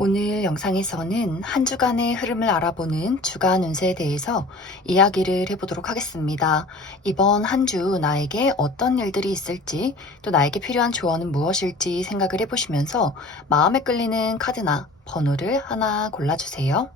오늘 영상에서는 한 주간의 흐름을 알아보는 주간 운세에 대해서 이야기를 해보도록 하겠습니다. 이번 한 주 나에게 어떤 일들이 있을지, 또 나에게 필요한 조언은 무엇일지 생각을 해보시면서 마음에 끌리는 카드나 번호를 하나 골라주세요.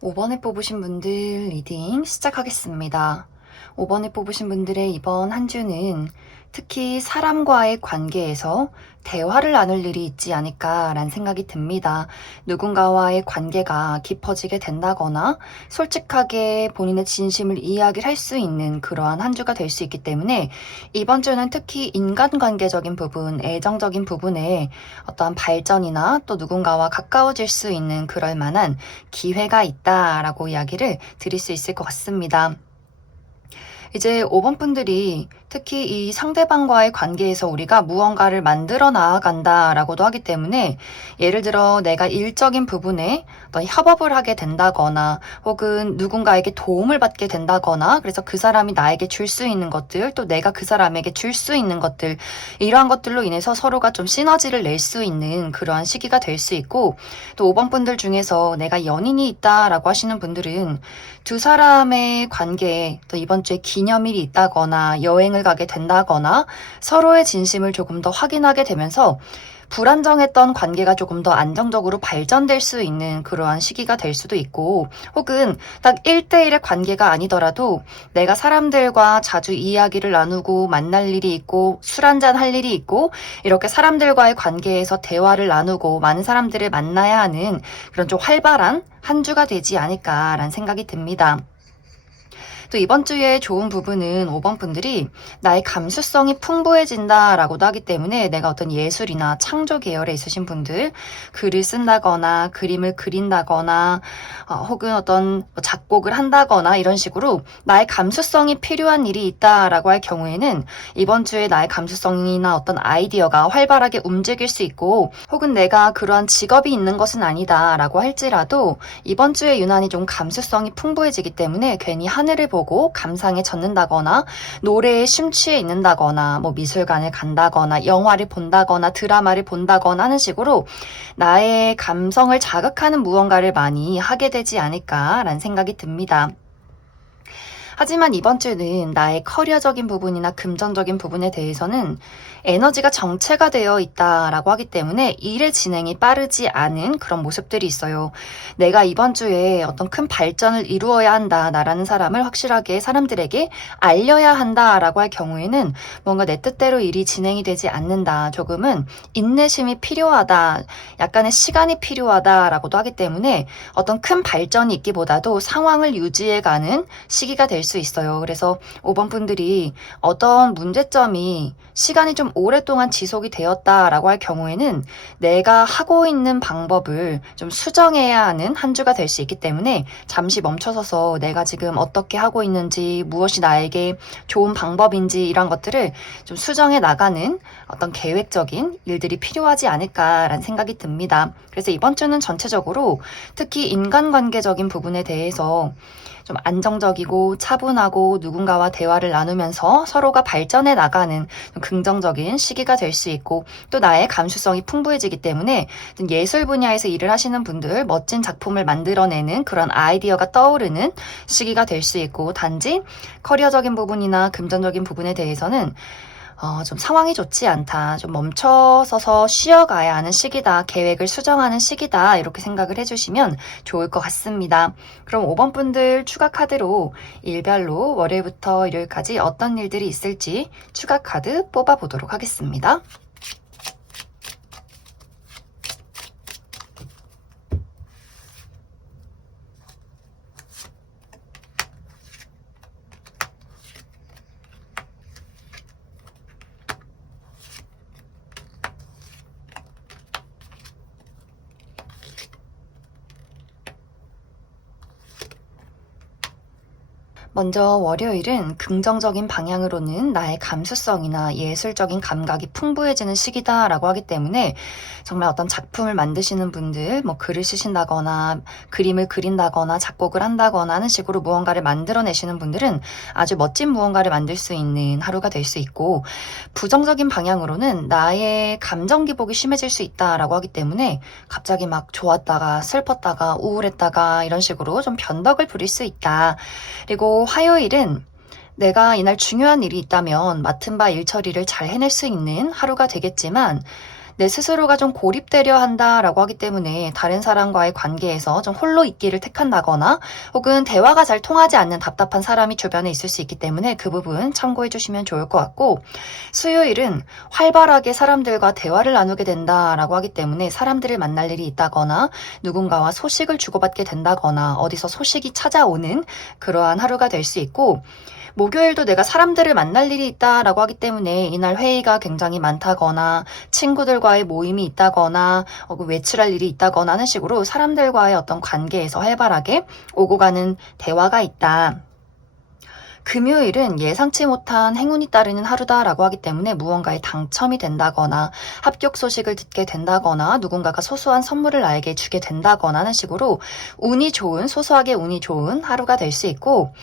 5번에 뽑으신 분들 리딩 시작하겠습니다. 5번에 뽑으신 분들의 이번 한 주는 특히 사람과의 관계에서 대화를 나눌 일이 있지 않을까라는 생각이 듭니다. 누군가와의 관계가 깊어지게 된다거나 솔직하게 본인의 진심을 이야기를 할 수 있는 그러한 한 주가 될 수 있기 때문에 이번 주는 특히 인간관계적인 부분, 애정적인 부분에 어떠한 발전이나 또 누군가와 가까워질 수 있는 그럴 만한 기회가 있다라고 이야기를 드릴 수 있을 것 같습니다. 이제 5번 분들이 특히 이 상대방과의 관계에서 우리가 무언가를 만들어 나아간다라고도 하기 때문에 예를 들어 내가 일적인 부분에 어떤 협업을 하게 된다거나 혹은 누군가에게 도움을 받게 된다거나 그래서 그 사람이 나에게 줄 수 있는 것들 또 내가 그 사람에게 줄 수 있는 것들 이러한 것들로 인해서 서로가 좀 시너지를 낼 수 있는 그러한 시기가 될 수 있고 또 5번 분들 중에서 내가 연인이 있다라고 하시는 분들은 두 사람의 관계에 또 이번 주에 기념일이 있다거나 여행을 가게 된다거나 서로의 진심을 조금 더 확인하게 되면서 불안정했던 관계가 조금 더 안정적으로 발전될 수 있는 그러한 시기가 될 수도 있고 혹은 딱 1대1의 관계가 아니더라도 내가 사람들과 자주 이야기를 나누고 만날 일이 있고 술 한잔 할 일이 있고 이렇게 사람들과의 관계에서 대화를 나누고 많은 사람들을 만나야 하는 그런 좀 활발한 한 주가 되지 않을까라는 생각이 듭니다. 또 이번 주에 좋은 부분은 5번 분들이 나의 감수성이 풍부해진다라고도 하기 때문에 내가 어떤 예술이나 창조 계열에 있으신 분들 글을 쓴다거나 그림을 그린다거나 혹은 어떤 작곡을 한다거나 이런 식으로 나의 감수성이 필요한 일이 있다라고 할 경우에는 이번 주에 나의 감수성이나 어떤 아이디어가 활발하게 움직일 수 있고 혹은 내가 그러한 직업이 있는 것은 아니다라고 할지라도 이번 주에 유난히 좀 감수성이 풍부해지기 때문에 괜히 하늘을 보고 감상에 젖는다거나 노래에 심취해 있는다거나 뭐 미술관을 간다거나 영화를 본다거나 드라마를 본다거나 하는 식으로 나의 감성을 자극하는 무언가를 많이 하게 되지 않을까라는 생각이 듭니다. 하지만 이번 주는 나의 커리어적인 부분이나 금전적인 부분에 대해서는 에너지가 정체가 되어 있다라고 하기 때문에 일의 진행이 빠르지 않은 그런 모습들이 있어요. 내가 이번 주에 어떤 큰 발전을 이루어야 한다, 나라는 사람을 확실하게 사람들에게 알려야 한다라고 할 경우에는 뭔가 내 뜻대로 일이 진행이 되지 않는다. 조금은 인내심이 필요하다. 약간의 시간이 필요하다라고도 하기 때문에 어떤 큰 발전이 있기보다도 상황을 유지해가는 시기가 될 수 있어요. 그래서 5번 분들이 어떤 문제점이 시간이 좀 오랫동안 지속이 되었다라고 할 경우에는 내가 하고 있는 방법을 좀 수정해야 하는 한 주가 될 수 있기 때문에 잠시 멈춰서서 내가 지금 어떻게 하고 있는지, 무엇이 나에게 좋은 방법인지 이런 것들을 좀 수정해 나가는 어떤 계획적인 일들이 필요하지 않을까라는 생각이 듭니다. 그래서 이번 주는 전체적으로 특히 인간관계적인 부분에 대해서 좀 안정적이고 차분하고 누군가와 대화를 나누면서 서로가 발전해 나가는 좀 긍정적인 시기가 될 수 있고, 또 나의 감수성이 풍부해지기 때문에 예술 분야에서 일을 하시는 분들 멋진 작품을 만들어내는 그런 아이디어가 떠오르는 시기가 될 수 있고, 단지 커리어적인 부분이나 금전적인 부분에 대해서는 좀 상황이 좋지 않다. 좀 멈춰서서 쉬어가야 하는 시기다. 계획을 수정하는 시기다. 이렇게 생각을 해주시면 좋을 것 같습니다. 그럼 5번 분들 추가 카드로 일별로 월요일부터 일요일까지 어떤 일들이 있을지 추가 카드 뽑아보도록 하겠습니다. 먼저 월요일은 긍정적인 방향으로는 나의 감수성이나 예술적인 감각이 풍부해지는 시기다라고 하기 때문에 정말 어떤 작품을 만드시는 분들, 뭐 글을 쓰신다거나 그림을 그린다거나 작곡을 한다거나 하는 식으로 무언가를 만들어내시는 분들은 아주 멋진 무언가를 만들 수 있는 하루가 될 수 있고, 부정적인 방향으로는 나의 감정 기복이 심해질 수 있다라고 하기 때문에 갑자기 막 좋았다가 슬펐다가 우울했다가 이런 식으로 좀 변덕을 부릴 수 있다. 그리고 화요일은 내가 이날 중요한 일이 있다면 맡은 바 일 처리를 잘 해낼 수 있는 하루가 되겠지만, 내 스스로가 좀 고립되려 한다라고 하기 때문에 다른 사람과의 관계에서 좀 홀로 있기를 택한다거나 혹은 대화가 잘 통하지 않는 답답한 사람이 주변에 있을 수 있기 때문에 그 부분 참고해 주시면 좋을 것 같고, 수요일은 활발하게 사람들과 대화를 나누게 된다라고 하기 때문에 사람들을 만날 일이 있다거나 누군가와 소식을 주고받게 된다거나 어디서 소식이 찾아오는 그러한 하루가 될 수 있고, 목요일도 내가 사람들을 만날 일이 있다라고 하기 때문에 이날 회의가 굉장히 많다거나 친구들과의 모임이 있다거나 외출할 일이 있다거나 하는 식으로 사람들과의 어떤 관계에서 활발하게 오고 가는 대화가 있다. 금요일은 예상치 못한 행운이 따르는 하루다라고 하기 때문에 무언가에 당첨이 된다거나 합격 소식을 듣게 된다거나 누군가가 소소한 선물을 나에게 주게 된다거나 하는 식으로 운이 좋은, 소소하게 운이 좋은 하루가 될 수 있고,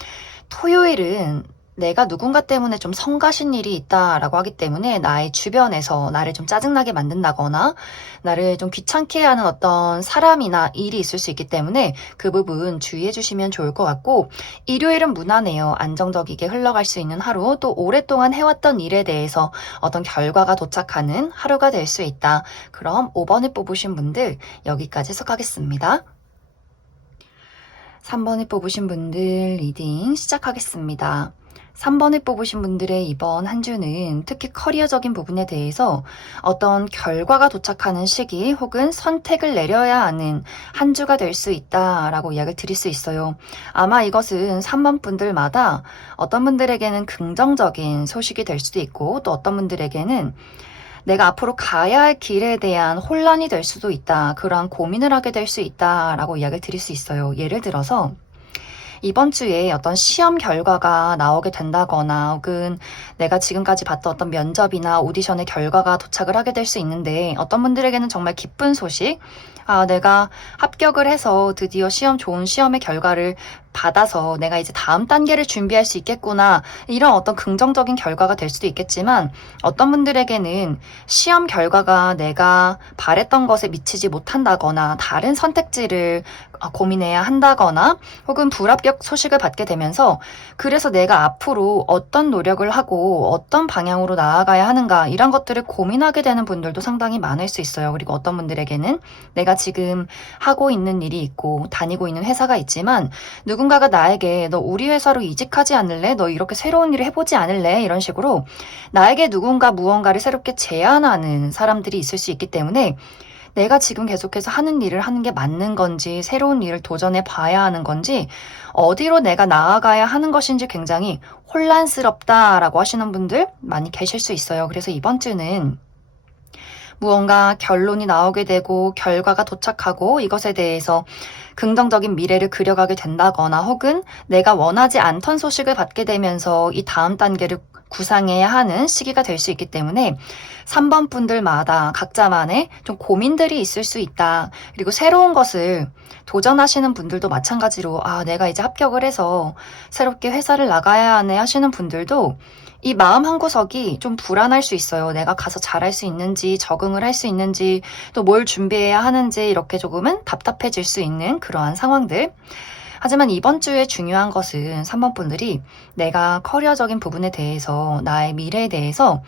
토요일은 내가 누군가 때문에 좀 성가신 일이 있다라고 하기 때문에 나의 주변에서 나를 좀 짜증나게 만든다거나 나를 좀 귀찮게 하는 어떤 사람이나 일이 있을 수 있기 때문에 그 부분 주의해 주시면 좋을 것 같고, 일요일은 무난해요. 안정적이게 흘러갈 수 있는 하루, 또 오랫동안 해왔던 일에 대해서 어떤 결과가 도착하는 하루가 될 수 있다. 그럼 5번을 뽑으신 분들 여기까지 해석하겠습니다. 3번을 뽑으신 분들 리딩 시작하겠습니다. 3번을 뽑으신 분들의 이번 한 주는 특히 커리어적인 부분에 대해서 어떤 결과가 도착하는 시기 혹은 선택을 내려야 하는 한 주가 될 수 있다라고 이야기를 드릴 수 있어요. 아마 이것은 3번 분들마다 어떤 분들에게는 긍정적인 소식이 될 수도 있고, 또 어떤 분들에게는 내가 앞으로 가야 할 길에 대한 혼란이 될 수도 있다. 그러한 고민을 하게 될 수 있다라고 이야기를 드릴 수 있어요. 예를 들어서 이번 주에 어떤 시험 결과가 나오게 된다거나 혹은 내가 지금까지 봤던 어떤 면접이나 오디션의 결과가 도착을 하게 될 수 있는데, 어떤 분들에게는 정말 기쁜 소식, 내가 합격을 해서 드디어 좋은 시험의 결과를 받아서 내가 이제 다음 단계를 준비할 수 있겠구나, 이런 어떤 긍정적인 결과가 될 수도 있겠지만, 어떤 분들에게는 시험 결과가 내가 바랬던 것에 미치지 못한다거나 다른 선택지를 고민해야 한다거나 혹은 불합격 소식을 받게 되면서 그래서 내가 앞으로 어떤 노력을 하고 어떤 방향으로 나아가야 하는가, 이런 것들을 고민하게 되는 분들도 상당히 많을 수 있어요. 그리고 어떤 분들에게는 내가 지금 하고 있는 일이 있고 다니고 있는 회사가 있지만 누군가가 나에게 너 우리 회사로 이직하지 않을래? 너 이렇게 새로운 일을 해보지 않을래? 이런 식으로 나에게 누군가 무언가를 새롭게 제안하는 사람들이 있을 수 있기 때문에 내가 지금 계속해서 하는 일을 하는 게 맞는 건지, 새로운 일을 도전해 봐야 하는 건지, 어디로 내가 나아가야 하는 것인지 굉장히 혼란스럽다라고 하시는 분들 많이 계실 수 있어요. 그래서 이번 주는 무언가 결론이 나오게 되고 결과가 도착하고 이것에 대해서 긍정적인 미래를 그려가게 된다거나 혹은 내가 원하지 않던 소식을 받게 되면서 이 다음 단계를 구상해야 하는 시기가 될 수 있기 때문에 3번 분들마다 각자만의 좀 고민들이 있을 수 있다. 그리고 새로운 것을 도전하시는 분들도 마찬가지로 내가 이제 합격을 해서 새롭게 회사를 나가야 하네 하시는 분들도 이 마음 한구석이 좀 불안할 수 있어요. 내가 가서 잘할 수 있는지, 적응을 할 수 있는지, 또 뭘 준비해야 하는지 이렇게 조금은 답답해질 수 있는 그러한 상황들. 하지만 이번 주에 중요한 것은 3번 분들이 내가 커리어적인 부분에 대해서, 나의 미래에 대해서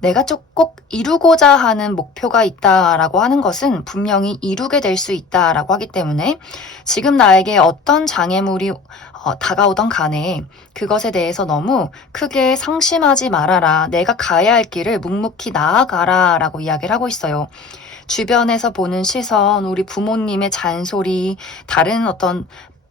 내가 꼭 이루고자 하는 목표가 있다라고 하는 것은 분명히 이루게 될 수 있다라고 하기 때문에 지금 나에게 어떤 장애물이 다가오던 간에 그것에 대해서 너무 크게 상심하지 말아라. 내가 가야 할 길을 묵묵히 나아가라 라고 이야기를 하고 있어요. 주변에서 보는 시선, 우리 부모님의 잔소리, 다른 어떤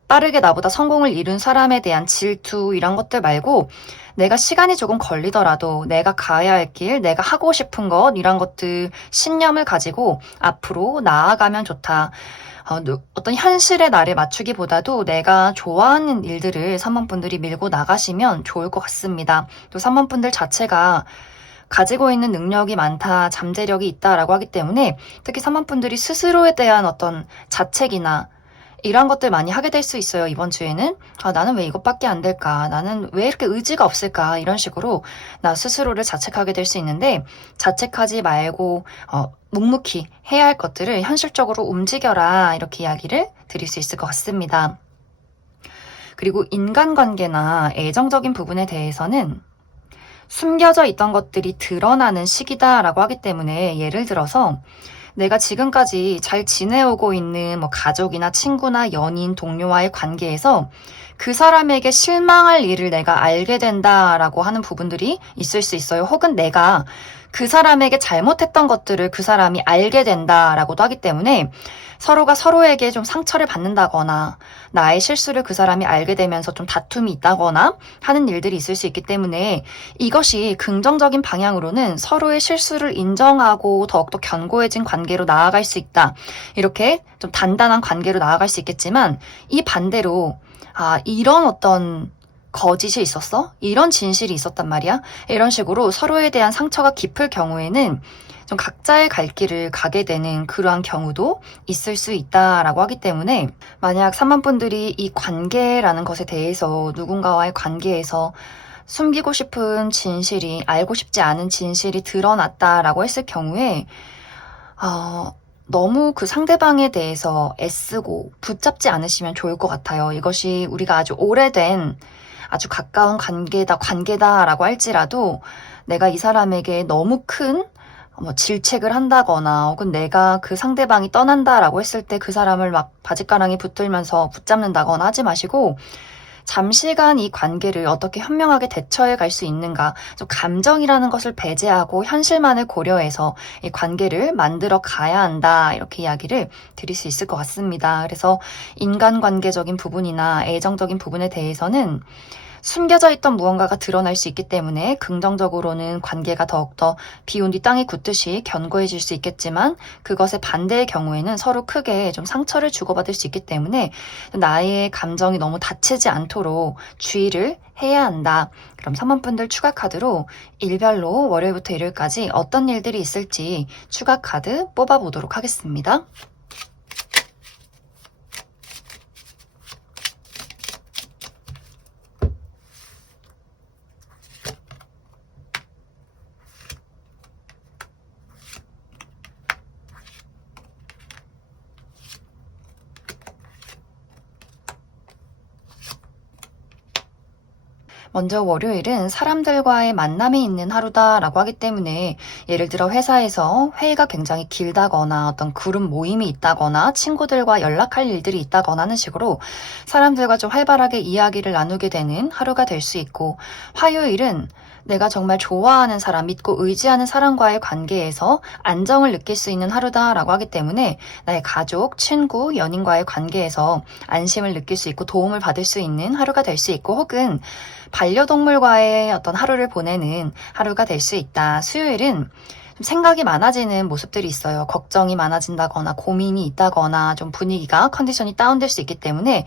빠르게 나보다 성공을 이룬 사람에 대한 질투 이런 것들 말고 내가 시간이 조금 걸리더라도 내가 가야 할 길, 내가 하고 싶은 것 이런 것들 신념을 가지고 앞으로 나아가면 좋다. 어떤 현실의 나를 맞추기보다도 내가 좋아하는 일들을 3번 분들이 밀고 나가시면 좋을 것 같습니다. 또 3번 분들 자체가 가지고 있는 능력이 많다, 잠재력이 있다라고 하기 때문에 특히 3번 분들이 스스로에 대한 어떤 자책이나 이런 것들 많이 하게 될 수 있어요. 이번 주에는 나는 왜 이것밖에 안 될까? 나는 왜 이렇게 의지가 없을까? 이런 식으로 나 스스로를 자책하게 될 수 있는데 자책하지 말고 묵묵히 해야 할 것들을 현실적으로 움직여라 이렇게 이야기를 드릴 수 있을 것 같습니다. 그리고 인간관계나 애정적인 부분에 대해서는 숨겨져 있던 것들이 드러나는 시기다라고 하기 때문에 예를 들어서 내가 지금까지 잘 지내오고 있는 가족이나 친구나 연인, 동료와의 관계에서 그 사람에게 실망할 일을 내가 알게 된다라고 하는 부분들이 있을 수 있어요. 혹은 내가 그 사람에게 잘못했던 것들을 그 사람이 알게 된다라고도 하기 때문에 서로가 서로에게 좀 상처를 받는다거나 나의 실수를 그 사람이 알게 되면서 좀 다툼이 있다거나 하는 일들이 있을 수 있기 때문에 이것이 긍정적인 방향으로는 서로의 실수를 인정하고 더욱더 견고해진 관계로 나아갈 수 있다. 이렇게 좀 단단한 관계로 나아갈 수 있겠지만 이 반대로 이런 어떤 거짓이 있었어? 이런 진실이 있었단 말이야? 이런 식으로 서로에 대한 상처가 깊을 경우에는 좀 각자의 갈 길을 가게 되는 그러한 경우도 있을 수 있다라고 하기 때문에 만약 3번 분들이 이 관계라는 것에 대해서 누군가와의 관계에서 숨기고 싶은 진실이, 알고 싶지 않은 진실이 드러났다라고 했을 경우에 너무 그 상대방에 대해서 애쓰고 붙잡지 않으시면 좋을 것 같아요. 이것이 우리가 아주 오래된 아주 가까운 관계다라고 할지라도 내가 이 사람에게 너무 큰 질책을 한다거나 혹은 내가 그 상대방이 떠난다라고 했을 때 그 사람을 막 바짓가랑이 붙들면서 붙잡는다거나 하지 마시고 잠시간 이 관계를 어떻게 현명하게 대처해 갈 수 있는가, 좀 감정이라는 것을 배제하고 현실만을 고려해서 이 관계를 만들어 가야 한다 이렇게 이야기를 드릴 수 있을 것 같습니다. 그래서 인간관계적인 부분이나 애정적인 부분에 대해서는 숨겨져 있던 무언가가 드러날 수 있기 때문에 긍정적으로는 관계가 더욱더 비온 뒤 땅이 굳듯이 견고해질 수 있겠지만 그것의 반대의 경우에는 서로 크게 좀 상처를 주고받을 수 있기 때문에 나의 감정이 너무 다치지 않도록 주의를 해야 한다. 그럼 3번 분들 추가 카드로 일별로 월요일부터 일요일까지 어떤 일들이 있을지 추가 카드 뽑아보도록 하겠습니다. 먼저 월요일은 사람들과의 만남이 있는 하루다라고 하기 때문에 예를 들어 회사에서 회의가 굉장히 길다거나 어떤 그룹 모임이 있다거나 친구들과 연락할 일들이 있다거나 하는 식으로 사람들과 좀 활발하게 이야기를 나누게 되는 하루가 될 수 있고 화요일은 내가 정말 좋아하는 사람, 믿고 의지하는 사람과의 관계에서 안정을 느낄 수 있는 하루다라고 하기 때문에 나의 가족, 친구, 연인과의 관계에서 안심을 느낄 수 있고 도움을 받을 수 있는 하루가 될 수 있고 혹은 반려동물과의 어떤 하루를 보내는 하루가 될 수 있다. 수요일은 좀 생각이 많아지는 모습들이 있어요. 걱정이 많아진다거나 고민이 있다거나 좀 분위기가 컨디션이 다운될 수 있기 때문에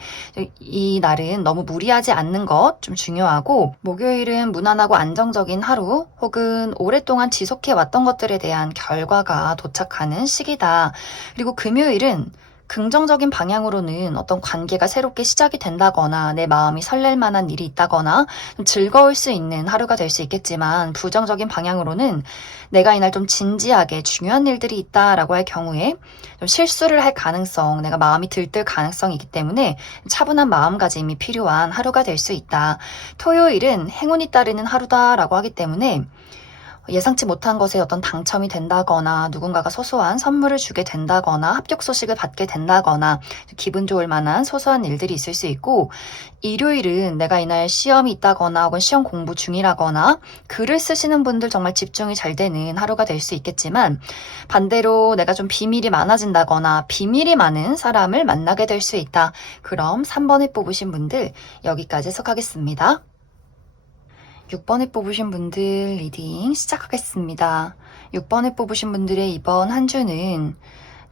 이 날은 너무 무리하지 않는 것 좀 중요하고 목요일은 무난하고 안정적인 하루 혹은 오랫동안 지속해 왔던 것들에 대한 결과가 도착하는 시기다. 그리고 금요일은 긍정적인 방향으로는 어떤 관계가 새롭게 시작이 된다거나 내 마음이 설렐 만한 일이 있다거나 좀 즐거울 수 있는 하루가 될 수 있겠지만 부정적인 방향으로는 내가 이날 좀 진지하게 중요한 일들이 있다라고 할 경우에 좀 실수를 할 가능성, 내가 마음이 들뜰 가능성이 있기 때문에 차분한 마음가짐이 필요한 하루가 될 수 있다. 토요일은 행운이 따르는 하루다라고 하기 때문에 예상치 못한 것에 어떤 당첨이 된다거나 누군가가 소소한 선물을 주게 된다거나 합격 소식을 받게 된다거나 기분 좋을 만한 소소한 일들이 있을 수 있고 일요일은 내가 이날 시험이 있다거나 혹은 시험 공부 중이라거나 글을 쓰시는 분들 정말 집중이 잘 되는 하루가 될 수 있겠지만 반대로 내가 좀 비밀이 많아진다거나 비밀이 많은 사람을 만나게 될 수 있다. 그럼 3번을 뽑으신 분들 여기까지 해석하겠습니다. 6번을 뽑으신 분들 리딩 시작하겠습니다. 6번을 뽑으신 분들의 이번 한 주는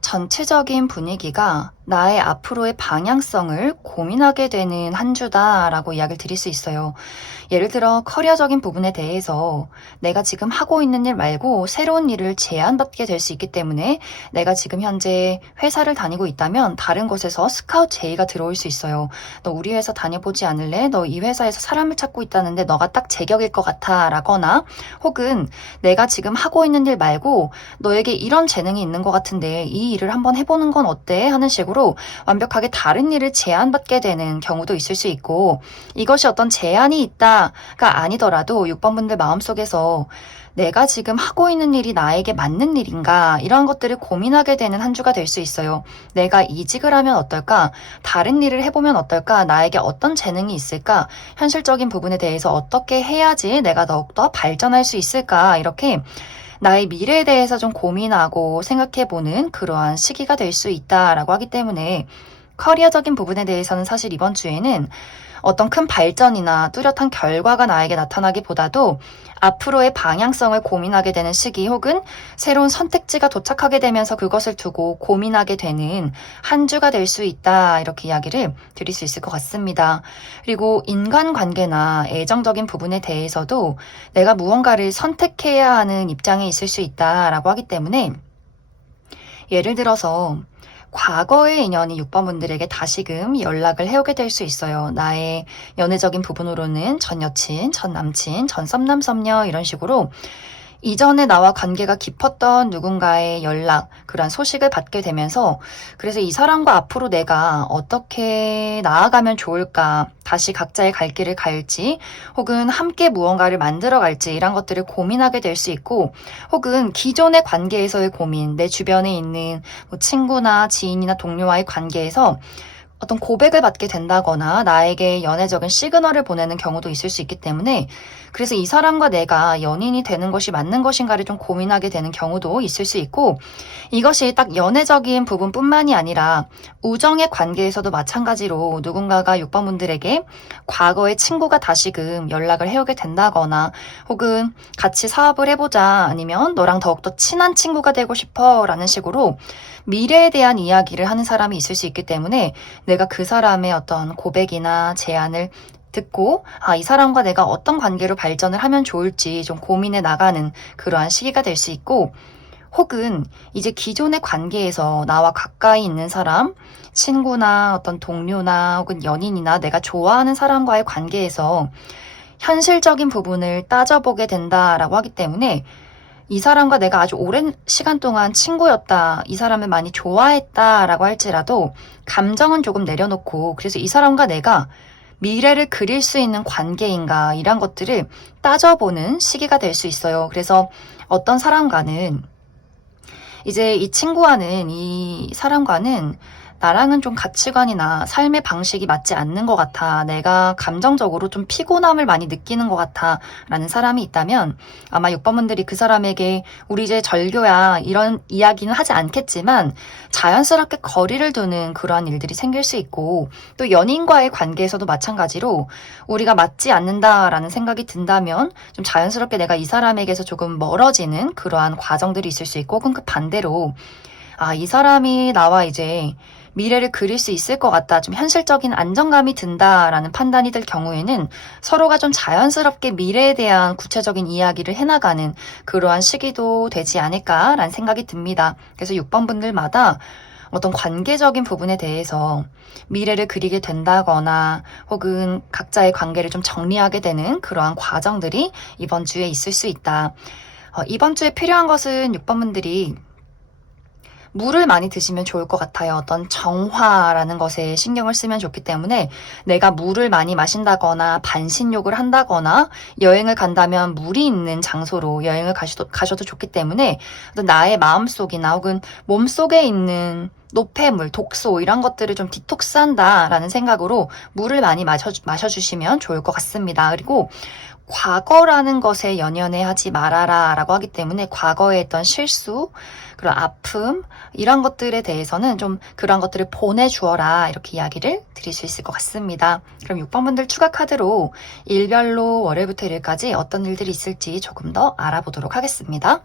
전체적인 분위기가 나의 앞으로의 방향성을 고민하게 되는 한 주다라고 이야기를 드릴 수 있어요. 예를 들어 커리어적인 부분에 대해서 내가 지금 하고 있는 일 말고 새로운 일을 제안받게 될 수 있기 때문에 내가 지금 현재 회사를 다니고 있다면 다른 곳에서 스카우트 제의가 들어올 수 있어요. 너 우리 회사 다녀보지 않을래? 너 이 회사에서 사람을 찾고 있다는데 너가 딱 제격일 것 같아 라거나 혹은 내가 지금 하고 있는 일 말고 너에게 이런 재능이 있는 것 같은데 이 일을 한번 해보는 건 어때? 하는 식으로 완벽하게 다른 일을 제안받게 되는 경우도 있을 수 있고 이것이 어떤 제안이 있다가 아니더라도 6번 분들 마음속에서 내가 지금 하고 있는 일이 나에게 맞는 일인가 이러한 것들을 고민하게 되는 한 주가 될 수 있어요. 내가 이직을 하면 어떨까? 다른 일을 해보면 어떨까? 나에게 어떤 재능이 있을까? 현실적인 부분에 대해서 어떻게 해야지 내가 더욱더 발전할 수 있을까? 이렇게 나의 미래에 대해서 좀 고민하고 생각해보는 그러한 시기가 될 수 있다라고 하기 때문에 커리어적인 부분에 대해서는 사실 이번 주에는 어떤 큰 발전이나 뚜렷한 결과가 나에게 나타나기보다도 앞으로의 방향성을 고민하게 되는 시기 혹은 새로운 선택지가 도착하게 되면서 그것을 두고 고민하게 되는 한 주가 될 수 있다 이렇게 이야기를 드릴 수 있을 것 같습니다. 그리고 인간관계나 애정적인 부분에 대해서도 내가 무언가를 선택해야 하는 입장에 있을 수 있다라고 하기 때문에 예를 들어서 과거의 인연이 6번 분들에게 다시금 연락을 해오게 될 수 있어요. 나의 연애적인 부분으로는 전 여친, 전 남친, 전 썸남 썸녀 이런 식으로 이전에 나와 관계가 깊었던 누군가의 연락, 그런 소식을 받게 되면서 그래서 이 사람과 앞으로 내가 어떻게 나아가면 좋을까, 다시 각자의 갈 길을 갈지, 혹은 함께 무언가를 만들어 갈지 이런 것들을 고민하게 될 수 있고 혹은 기존의 관계에서의 고민, 내 주변에 있는 뭐 친구나 지인이나 동료와의 관계에서 어떤 고백을 받게 된다거나 나에게 연애적인 시그널을 보내는 경우도 있을 수 있기 때문에 그래서 이 사람과 내가 연인이 되는 것이 맞는 것인가를 좀 고민하게 되는 경우도 있을 수 있고 이것이 딱 연애적인 부분뿐만이 아니라 우정의 관계에서도 마찬가지로 누군가가 6번 분들에게 과거의 친구가 다시금 연락을 해오게 된다거나 혹은 같이 사업을 해보자 아니면 너랑 더욱더 친한 친구가 되고 싶어 라는 식으로 미래에 대한 이야기를 하는 사람이 있을 수 있기 때문에 내가 그 사람의 어떤 고백이나 제안을 듣고 이 사람과 내가 어떤 관계로 발전을 하면 좋을지 좀 고민해 나가는 그러한 시기가 될 수 있고 혹은 이제 기존의 관계에서 나와 가까이 있는 사람, 친구나 어떤 동료나 혹은 연인이나 내가 좋아하는 사람과의 관계에서 현실적인 부분을 따져보게 된다라고 하기 때문에 이 사람과 내가 아주 오랜 시간 동안 친구였다, 이 사람을 많이 좋아했다라고 할지라도 감정은 조금 내려놓고 그래서 이 사람과 내가 미래를 그릴 수 있는 관계인가 이런 것들을 따져보는 시기가 될 수 있어요. 그래서 어떤 사람과는 이제 이 친구와는 이 사람과는 나랑은 좀 가치관이나 삶의 방식이 맞지 않는 것 같아. 내가 감정적으로 좀 피곤함을 많이 느끼는 것 같아. 라는 사람이 있다면 아마 6번분들이 그 사람에게 우리 이제 절교야 이런 이야기는 하지 않겠지만 자연스럽게 거리를 두는 그러한 일들이 생길 수 있고 또 연인과의 관계에서도 마찬가지로 우리가 맞지 않는다라는 생각이 든다면 좀 자연스럽게 내가 이 사람에게서 조금 멀어지는 그러한 과정들이 있을 수 있고 혹은 그 반대로 이 사람이 나와 이제 미래를 그릴 수 있을 것 같다. 좀 현실적인 안정감이 든다라는 판단이 들 경우에는 서로가 좀 자연스럽게 미래에 대한 구체적인 이야기를 해나가는 그러한 시기도 되지 않을까라는 생각이 듭니다. 그래서 6번 분들마다 어떤 관계적인 부분에 대해서 미래를 그리게 된다거나 혹은 각자의 관계를 좀 정리하게 되는 그러한 과정들이 이번 주에 있을 수 있다. 이번 주에 필요한 것은 6번 분들이 물을 많이 드시면 좋을 것 같아요. 어떤 정화라는 것에 신경을 쓰면 좋기 때문에 내가 물을 많이 마신다거나 반신욕을 한다거나 여행을 간다면 물이 있는 장소로 여행을 가셔도 좋기 때문에 어떤 나의 마음속이나 혹은 몸속에 있는 노폐물, 독소 이런 것들을 좀 디톡스한다라는 생각으로 물을 많이 마셔주시면 좋을 것 같습니다. 그리고 과거라는 것에 연연해 하지 말아라 라고 하기 때문에 과거에 했던 실수, 그런 아픔 이런 것들에 대해서는 좀 그런 것들을 보내주어라 이렇게 이야기를 드릴 수 있을 것 같습니다. 그럼 6번분들 추가 카드로 일별로 월요일부터 일요일까지 어떤 일들이 있을지 조금 더 알아보도록 하겠습니다.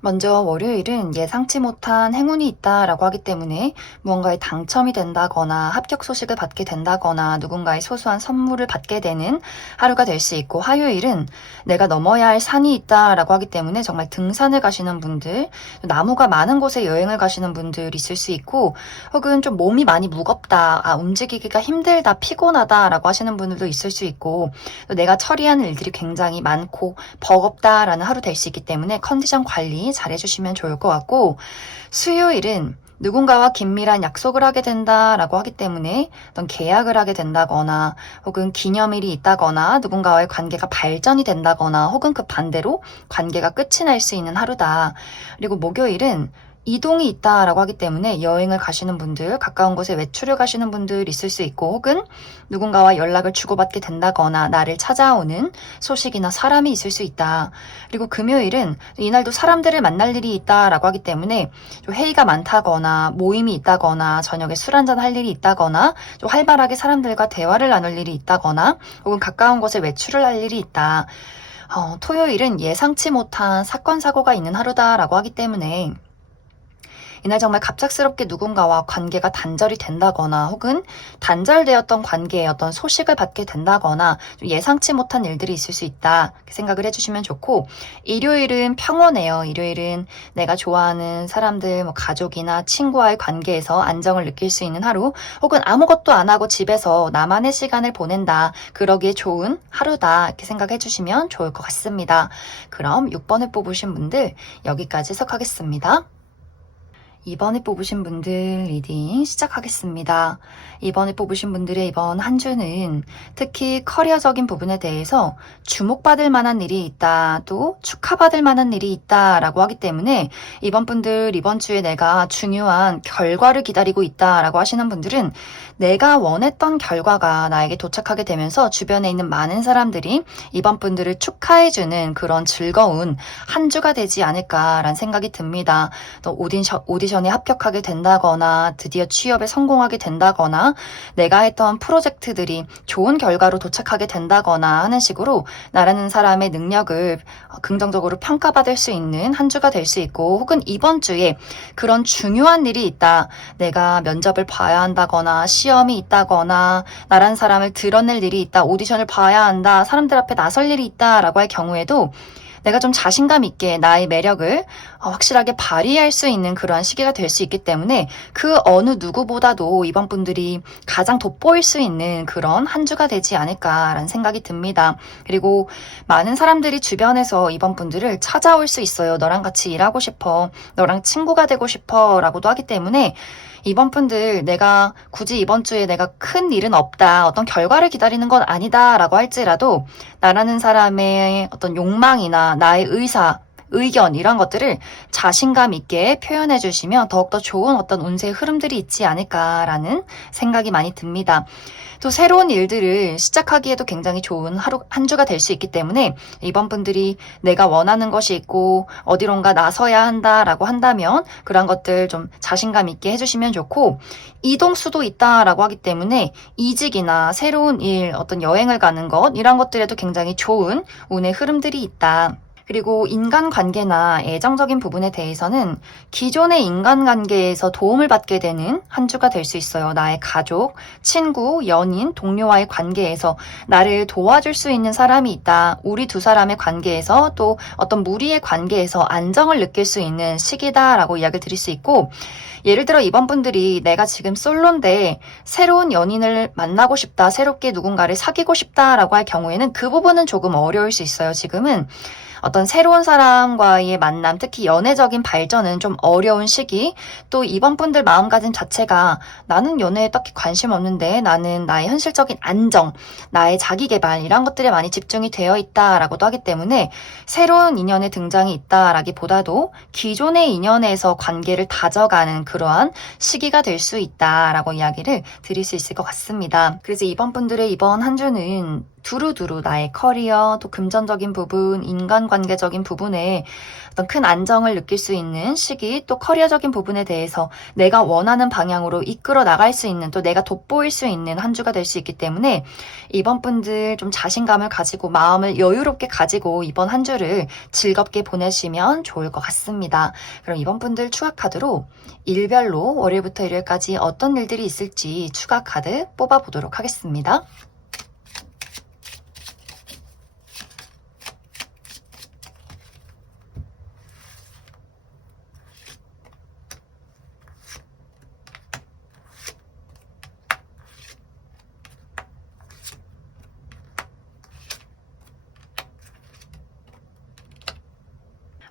먼저 월요일은 예상치 못한 행운이 있다라고 하기 때문에 무언가에 당첨이 된다거나 합격 소식을 받게 된다거나 누군가의 소소한 선물을 받게 되는 하루가 될 수 있고, 화요일은 내가 넘어야 할 산이 있다라고 하기 때문에 정말 등산을 가시는 분들, 나무가 많은 곳에 여행을 가시는 분들 있을 수 있고, 혹은 좀 몸이 많이 무겁다, 움직이기가 힘들다, 피곤하다라고 하시는 분들도 있을 수 있고, 또 내가 처리하는 일들이 굉장히 많고 버겁다라는 하루 될 수 있기 때문에 컨디션 관리 잘 해주시면 좋을 것 같고, 수요일은 누군가와 긴밀한 약속을 하게 된다라고 하기 때문에 어떤 계약을 하게 된다거나 혹은 기념일이 있다거나 누군가와의 관계가 발전이 된다거나 혹은 그 반대로 관계가 끝이 날 수 있는 하루다. 그리고 목요일은 이동이 있다라고 하기 때문에 여행을 가시는 분들, 가까운 곳에 외출을 가시는 분들 있을 수 있고, 혹은 누군가와 연락을 주고받게 된다거나 나를 찾아오는 소식이나 사람이 있을 수 있다. 그리고 금요일은 이날도 사람들을 만날 일이 있다라고 하기 때문에 좀 회의가 많다거나 모임이 있다거나 저녁에 술 한잔 할 일이 있다거나 좀 활발하게 사람들과 대화를 나눌 일이 있다거나 혹은 가까운 곳에 외출을 할 일이 있다. 토요일은 예상치 못한 사건, 사고가 있는 하루다라고 하기 때문에 이날 정말 갑작스럽게 누군가와 관계가 단절이 된다거나 혹은 단절되었던 관계에 어떤 소식을 받게 된다거나 좀 예상치 못한 일들이 있을 수 있다 생각을 해주시면 좋고, 일요일은 평온해요. 일요일은 내가 좋아하는 사람들, 가족이나 친구와의 관계에서 안정을 느낄 수 있는 하루, 혹은 아무것도 안 하고 집에서 나만의 시간을 보낸다, 그러기에 좋은 하루다 이렇게 생각해 주시면 좋을 것 같습니다. 그럼 6번을 뽑으신 분들 여기까지 해석하겠습니다. 2번에 뽑으신 분들 리딩 시작하겠습니다. 2번에 뽑으신 분들의 이번 한 주는 특히 커리어적인 부분에 대해서 주목받을 만한 일이 있다, 또 축하받을 만한 일이 있다라고 하기 때문에 이번 분들 이번 주에 내가 중요한 결과를 기다리고 있다라고 하시는 분들은 내가 원했던 결과가 나에게 도착하게 되면서 주변에 있는 많은 사람들이 이번 분들을 축하해주는 그런 즐거운 한 주가 되지 않을까라는 생각이 듭니다. 또 오디션에 합격하게 된다거나 드디어 취업에 성공하게 된다거나 내가 했던 프로젝트들이 좋은 결과로 도착하게 된다거나 하는 식으로 나라는 사람의 능력을 긍정적으로 평가받을 수 있는 한 주가 될 수 있고, 혹은 이번 주에 그런 중요한 일이 있다, 내가 면접을 봐야 한다거나 시험이 있다거나 나라는 사람을 드러낼 일이 있다, 오디션을 봐야 한다, 사람들 앞에 나설 일이 있다라고 할 경우에도 내가 좀 자신감 있게 나의 매력을 확실하게 발휘할 수 있는 그러한 시기가 될 수 있기 때문에 그 어느 누구보다도 이번 분들이 가장 돋보일 수 있는 그런 한 주가 되지 않을까라는 생각이 듭니다. 그리고 많은 사람들이 주변에서 이번 분들을 찾아올 수 있어요. 너랑 같이 일하고 싶어. 너랑 친구가 되고 싶어. 라고도 하기 때문에 이번 분들 내가 굳이 이번 주에 내가 큰 일은 없다. 어떤 결과를 기다리는 건 아니다. 라고 할지라도 나라는 사람의 어떤 욕망이나 나의 의견 이런 것들을 자신감 있게 표현해 주시면 더욱더 좋은 어떤 운세의 흐름들이 있지 않을까라는 생각이 많이 듭니다. 또 새로운 일들을 시작하기에도 굉장히 좋은 한 주가 될 수 있기 때문에 이번 분들이 내가 원하는 것이 있고 어디론가 나서야 한다라고 한다면 그런 것들 좀 자신감 있게 해주시면 좋고, 이동수도 있다라고 하기 때문에 이직이나 새로운 일, 어떤 여행을 가는 것 이런 것들에도 굉장히 좋은 운의 흐름들이 있다. 그리고 인간관계나 애정적인 부분에 대해서는 기존의 인간관계에서 도움을 받게 되는 한 주가 될 수 있어요. 나의 가족, 친구, 연인, 동료와의 관계에서 나를 도와줄 수 있는 사람이 있다. 우리 두 사람의 관계에서 또 어떤 무리의 관계에서 안정을 느낄 수 있는 시기다라고 이야기를 드릴 수 있고, 예를 들어 이번 분들이 내가 지금 솔로인데 새로운 연인을 만나고 싶다, 새롭게 누군가를 사귀고 싶다라고 할 경우에는 그 부분은 조금 어려울 수 있어요. 지금은 어떤 새로운 사람과의 만남, 특히 연애적인 발전은 좀 어려운 시기, 또 이번 분들 마음가짐 자체가 나는 연애에 딱히 관심 없는데 나는 나의 현실적인 안정, 나의 자기개발 이런 것들에 많이 집중이 되어 있다라고도 하기 때문에 새로운 인연의 등장이 있다라기보다도 기존의 인연에서 관계를 다져가는 그러한 시기가 될 수 있다라고 이야기를 드릴 수 있을 것 같습니다. 그래서 이번 분들의 이번 한 주는 두루두루 나의 커리어, 또 금전적인 부분, 인간관계적인 부분에 어떤 큰 안정을 느낄 수 있는 시기, 또 커리어적인 부분에 대해서 내가 원하는 방향으로 이끌어 나갈 수 있는, 또 내가 돋보일 수 있는 한 주가 될 수 있기 때문에 이번 분들 좀 자신감을 가지고 마음을 여유롭게 가지고 이번 한 주를 즐겁게 보내시면 좋을 것 같습니다. 그럼 이번 분들 추가 카드로 일별로 월요일부터 일요일까지 어떤 일들이 있을지 추가 카드 뽑아보도록 하겠습니다.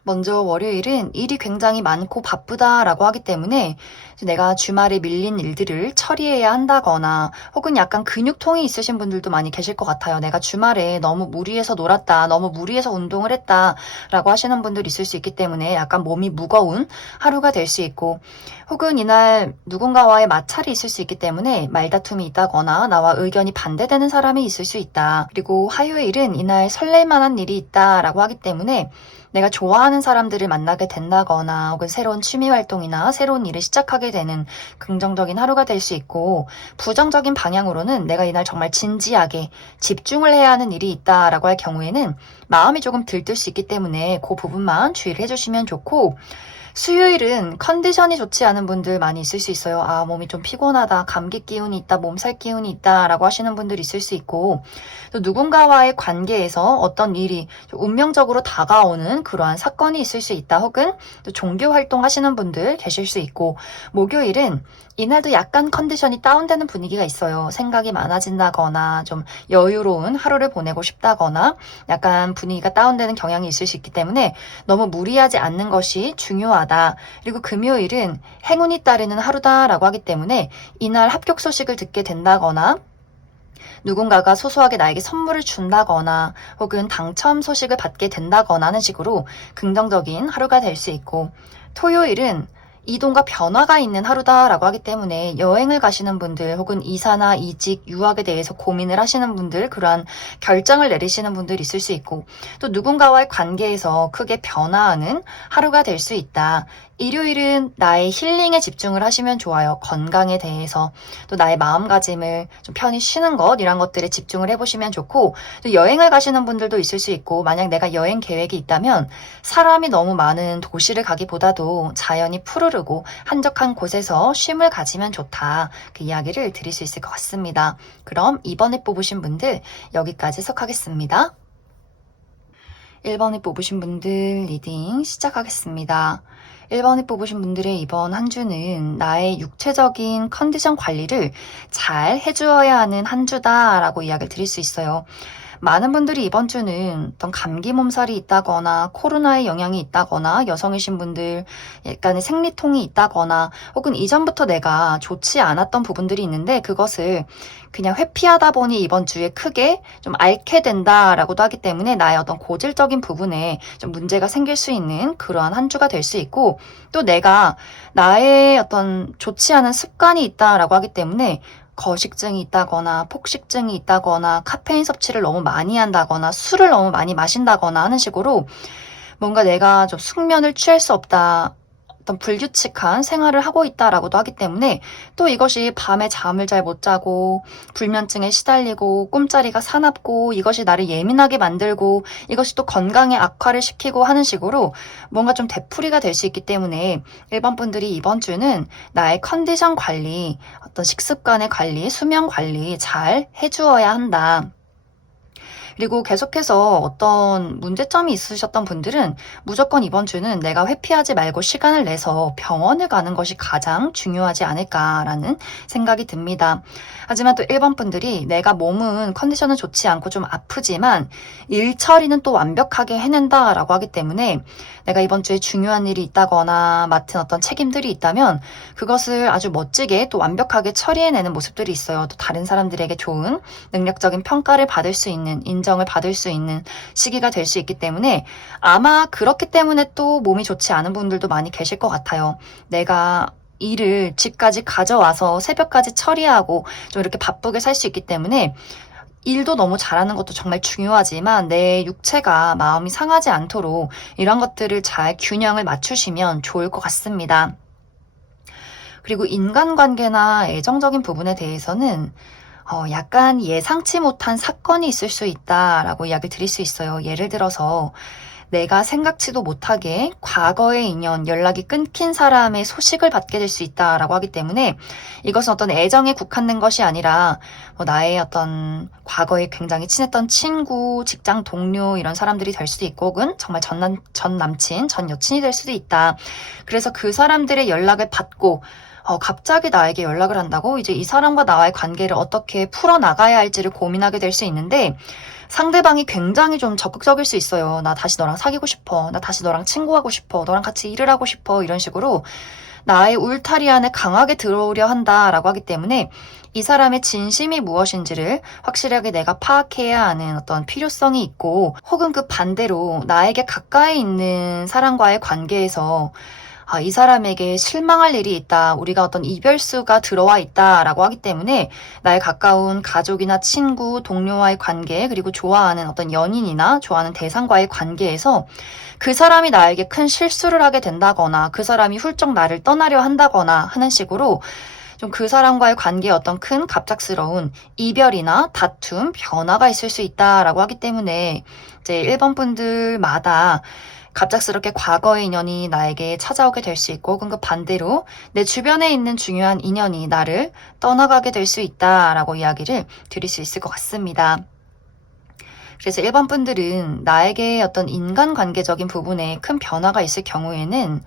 먼저 월요일은 일이 굉장히 많고 바쁘다라고 하기 때문에 내가 주말에 밀린 일들을 처리해야 한다거나 혹은 약간 근육통이 있으신 분들도 많이 계실 것 같아요. 내가 주말에 너무 무리해서 놀았다, 너무 무리해서 운동을 했다라고 하시는 분들이 있을 수 있기 때문에 약간 몸이 무거운 하루가 될 수 있고, 혹은 이날 누군가와의 마찰이 있을 수 있기 때문에 말다툼이 있다거나 나와 의견이 반대되는 사람이 있을 수 있다. 그리고 화요일은 이날 설렐 만한 일이 있다라고 하기 때문에 내가 좋아하는 사람들을 만나게 된다거나 혹은 새로운 취미 활동이나 새로운 일을 시작하게 되는 긍정적인 하루가 될 수 있고, 부정적인 방향으로는 내가 이날 정말 진지하게 집중을 해야 하는 일이 있다라고 할 경우에는 마음이 조금 들뜰 수 있기 때문에 그 부분만 주의를 해주시면 좋고, 수요일은 컨디션이 좋지 않은 분들 많이 있을 수 있어요. 몸이 좀 피곤하다, 감기 기운이 있다, 몸살 기운이 있다 라고 하시는 분들 있을 수 있고, 또 누군가와의 관계에서 어떤 일이 좀 운명적으로 다가오는 그러한 사건이 있을 수 있다, 혹은 또 종교 활동 하시는 분들 계실 수 있고, 목요일은 이날도 약간 컨디션이 다운되는 분위기가 있어요. 생각이 많아진다거나 좀 여유로운 하루를 보내고 싶다거나 약간 분위기가 다운되는 경향이 있을 수 있기 때문에 너무 무리하지 않는 것이 중요하다. 그리고 금요일은 행운이 따르는 하루다라고 하기 때문에 이날 합격 소식을 듣게 된다거나 누군가가 소소하게 나에게 선물을 준다거나 혹은 당첨 소식을 받게 된다거나 하는 식으로 긍정적인 하루가 될 수 있고, 토요일은 이동과 변화가 있는 하루다라고 하기 때문에 여행을 가시는 분들 혹은 이사나 이직, 유학에 대해서 고민을 하시는 분들, 그러한 결정을 내리시는 분들 있을 수 있고, 또 누군가와의 관계에서 크게 변화하는 하루가 될 수 있다. 일요일은 나의 힐링에 집중을 하시면 좋아요. 건강에 대해서, 또 나의 마음가짐을 좀 편히 쉬는 것, 이런 것들에 집중을 해보시면 좋고, 또 여행을 가시는 분들도 있을 수 있고, 만약 내가 여행 계획이 있다면 사람이 너무 많은 도시를 가기보다도 자연이 푸르르고 한적한 곳에서 쉼을 가지면 좋다. 그 이야기를 드릴 수 있을 것 같습니다. 그럼 이번에 뽑으신 분들 여기까지 해석하겠습니다. 1번을 뽑으신 분들 리딩 시작하겠습니다. 1번을 뽑으신 분들의 이번 한 주는 나의 육체적인 컨디션 관리를 잘 해주어야 하는 한 주다라고 이야기를 드릴 수 있어요. 많은 분들이 이번 주는 어떤 감기 몸살이 있다거나 코로나의 영향이 있다거나 여성이신 분들 약간의 생리통이 있다거나 혹은 이전부터 내가 좋지 않았던 부분들이 있는데 그것을 그냥 회피하다 보니 이번 주에 크게 좀 앓게 된다라고도 하기 때문에 나의 어떤 고질적인 부분에 좀 문제가 생길 수 있는 그러한 한 주가 될 수 있고 또 내가 나의 어떤 좋지 않은 습관이 있다라고 하기 때문에 거식증이 있다거나 폭식증이 있다거나 카페인 섭취를 너무 많이 한다거나 술을 너무 많이 마신다거나 하는 식으로 뭔가 내가 좀 숙면을 취할 수 없다. 어떤 불규칙한 생활을 하고 있다라고도 하기 때문에 또 이것이 밤에 잠을 잘 못 자고 불면증에 시달리고 꿈자리가 사납고 이것이 나를 예민하게 만들고 이것이 또 건강에 악화를 시키고 하는 식으로 뭔가 좀 되풀이가 될 수 있기 때문에 일반 분들이 이번 주는 나의 컨디션 관리, 어떤 식습관의 관리, 수면 관리 잘 해주어야 한다. 그리고 계속해서 어떤 문제점이 있으셨던 분들은 무조건 이번 주는 내가 회피하지 말고 시간을 내서 병원을 가는 것이 가장 중요하지 않을까라는 생각이 듭니다. 하지만 또 1번 분들이 내가 몸은 컨디션은 좋지 않고 좀 아프지만 일 처리는 또 완벽하게 해낸다라고 하기 때문에 내가 이번 주에 중요한 일이 있다거나 맡은 어떤 책임들이 있다면 그것을 아주 멋지게 또 완벽하게 처리해내는 모습들이 있어요. 또 다른 사람들에게 좋은 능력적인 평가를 받을 수 있는 인정을 받을 수 있는 시기가 될 수 있기 때문에 아마 그렇기 때문에 또 몸이 좋지 않은 분들도 많이 계실 것 같아요. 내가 일을 집까지 가져와서 새벽까지 처리하고 좀 이렇게 바쁘게 살 수 있기 때문에 일도 너무 잘하는 것도 정말 중요하지만 내 육체가 마음이 상하지 않도록 이런 것들을 잘 균형을 맞추시면 좋을 것 같습니다. 그리고 인간관계나 애정적인 부분에 대해서는 약간 예상치 못한 사건이 있을 수 있다라고 이야기를 드릴 수 있어요. 예를 들어서 내가 생각지도 못하게 과거의 인연, 연락이 끊긴 사람의 소식을 받게 될 수 있다라고 하기 때문에 이것은 어떤 애정에 국한된 것이 아니라 나의 어떤 과거에 굉장히 친했던 친구, 직장 동료 이런 사람들이 될 수도 있고 혹은 정말 전 남친, 전 여친이 될 수도 있다. 그래서 그 사람들의 연락을 받고 갑자기 나에게 연락을 한다고 이제 이 사람과 나와의 관계를 어떻게 풀어나가야 할지를 고민하게 될 수 있는데 상대방이 굉장히 좀 적극적일 수 있어요. 나 다시 너랑 사귀고 싶어. 나 다시 너랑 친구하고 싶어. 너랑 같이 일을 하고 싶어. 이런 식으로 나의 울타리 안에 강하게 들어오려 한다라고 하기 때문에 이 사람의 진심이 무엇인지를 확실하게 내가 파악해야 하는 어떤 필요성이 있고 혹은 그 반대로 나에게 가까이 있는 사람과의 관계에서 이 사람에게 실망할 일이 있다. 우리가 어떤 이별수가 들어와 있다라고 하기 때문에 나의 가까운 가족이나 친구, 동료와의 관계, 그리고 좋아하는 어떤 연인이나 좋아하는 대상과의 관계에서 그 사람이 나에게 큰 실수를 하게 된다거나 그 사람이 훌쩍 나를 떠나려 한다거나 하는 식으로 좀 그 사람과의 관계에 어떤 큰 갑작스러운 이별이나 다툼, 변화가 있을 수 있다라고 하기 때문에 이제 1번 분들마다 갑작스럽게 과거의 인연이 나에게 찾아오게 될 수 있고 혹은 그 반대로 내 주변에 있는 중요한 인연이 나를 떠나가게 될 수 있다라고 이야기를 드릴 수 있을 것 같습니다. 그래서 1번 분들은 나에게 어떤 인간관계적인 부분에 큰 변화가 있을 경우에는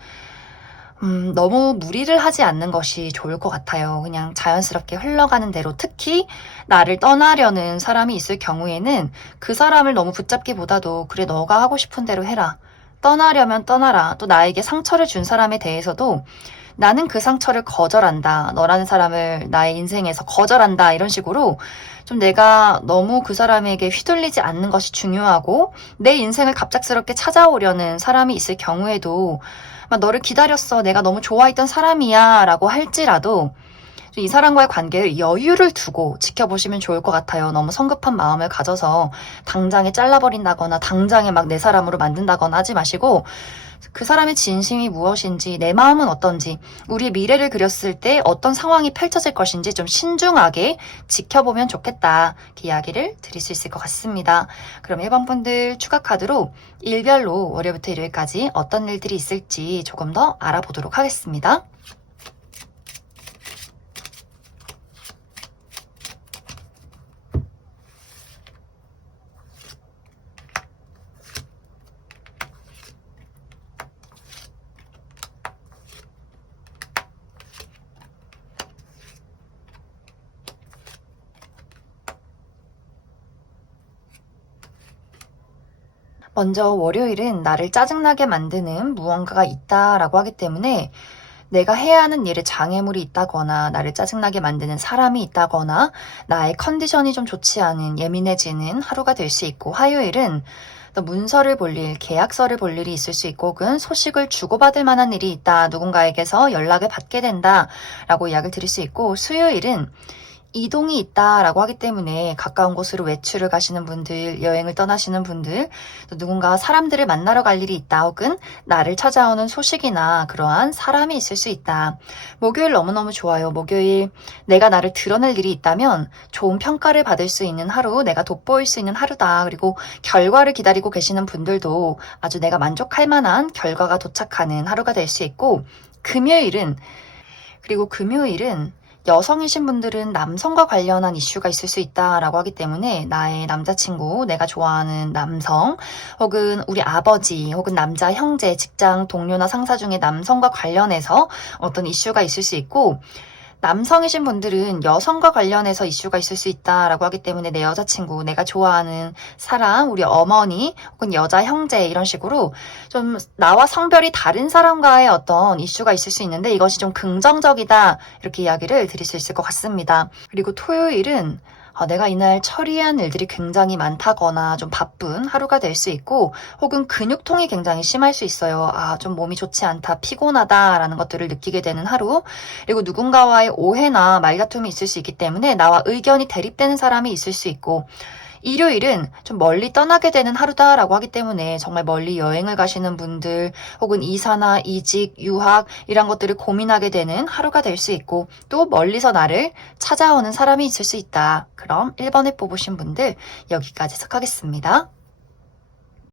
너무 무리를 하지 않는 것이 좋을 것 같아요. 그냥 자연스럽게 흘러가는 대로 특히 나를 떠나려는 사람이 있을 경우에는 그 사람을 너무 붙잡기보다도 그래 너가 하고 싶은 대로 해라. 떠나려면 떠나라. 또 나에게 상처를 준 사람에 대해서도 나는 그 상처를 거절한다. 너라는 사람을 나의 인생에서 거절한다. 이런 식으로 좀 내가 너무 그 사람에게 휘둘리지 않는 것이 중요하고 내 인생을 갑작스럽게 찾아오려는 사람이 있을 경우에도 막 너를 기다렸어. 내가 너무 좋아했던 사람이야. 라고 할지라도 이 사람과의 관계를 여유를 두고 지켜보시면 좋을 것 같아요. 너무 성급한 마음을 가져서 당장에 잘라버린다거나 당장에 막 내 사람으로 만든다거나 하지 마시고 그 사람의 진심이 무엇인지 내 마음은 어떤지 우리의 미래를 그렸을 때 어떤 상황이 펼쳐질 것인지 좀 신중하게 지켜보면 좋겠다. 그 이야기를 드릴 수 있을 것 같습니다. 그럼 1번 분들 추가 카드로 일별로 월요일부터 일요일까지 어떤 일들이 있을지 조금 더 알아보도록 하겠습니다. 먼저 월요일은 나를 짜증나게 만드는 무언가가 있다라고 하기 때문에 내가 해야 하는 일에 장애물이 있다거나 나를 짜증나게 만드는 사람이 있다거나 나의 컨디션이 좀 좋지 않은 예민해지는 하루가 될 수 있고, 화요일은 또 문서를 볼 일, 계약서를 볼 일이 있을 수 있고, 혹은 소식을 주고받을 만한 일이 있다, 누군가에게서 연락을 받게 된다 라고 이야기를 드릴 수 있고, 수요일은 이동이 있다라고 하기 때문에 가까운 곳으로 외출을 가시는 분들, 여행을 떠나시는 분들, 또 누군가 사람들을 만나러 갈 일이 있다, 혹은 나를 찾아오는 소식이나 그러한 사람이 있을 수 있다. 목요일 너무너무 좋아요. 목요일 내가 나를 드러낼 일이 있다면 좋은 평가를 받을 수 있는 하루, 내가 돋보일 수 있는 하루다. 그리고 결과를 기다리고 계시는 분들도 아주 내가 만족할 만한 결과가 도착하는 하루가 될 수 있고, 금요일은 여성이신 분들은 남성과 관련한 이슈가 있을 수 있다라고 하기 때문에 나의 남자친구, 내가 좋아하는 남성, 혹은 우리 아버지, 혹은 남자 형제, 직장 동료나 상사 중에 남성과 관련해서 어떤 이슈가 있을 수 있고, 남성이신 분들은 여성과 관련해서 이슈가 있을 수 있다라고 하기 때문에 내 여자친구, 내가 좋아하는 사람, 우리 어머니, 혹은 여자 형제, 이런 식으로 좀 나와 성별이 다른 사람과의 어떤 이슈가 있을 수 있는데 이것이 좀 긍정적이다, 이렇게 이야기를 드릴 수 있을 것 같습니다. 그리고 토요일은 내가 이날 처리한 일들이 굉장히 많다거나 좀 바쁜 하루가 될 수 있고, 혹은 근육통이 굉장히 심할 수 있어요. 좀 몸이 좋지 않다, 피곤하다라는 것들을 느끼게 되는 하루. 그리고 누군가와의 오해나 말다툼이 있을 수 있기 때문에 나와 의견이 대립되는 사람이 있을 수 있고, 일요일은 좀 멀리 떠나게 되는 하루다라고 하기 때문에 정말 멀리 여행을 가시는 분들, 혹은 이사나 이직, 유학 이런 것들을 고민하게 되는 하루가 될 수 있고, 또 멀리서 나를 찾아오는 사람이 있을 수 있다. 그럼 1번을 뽑으신 분들 여기까지 해석하겠습니다.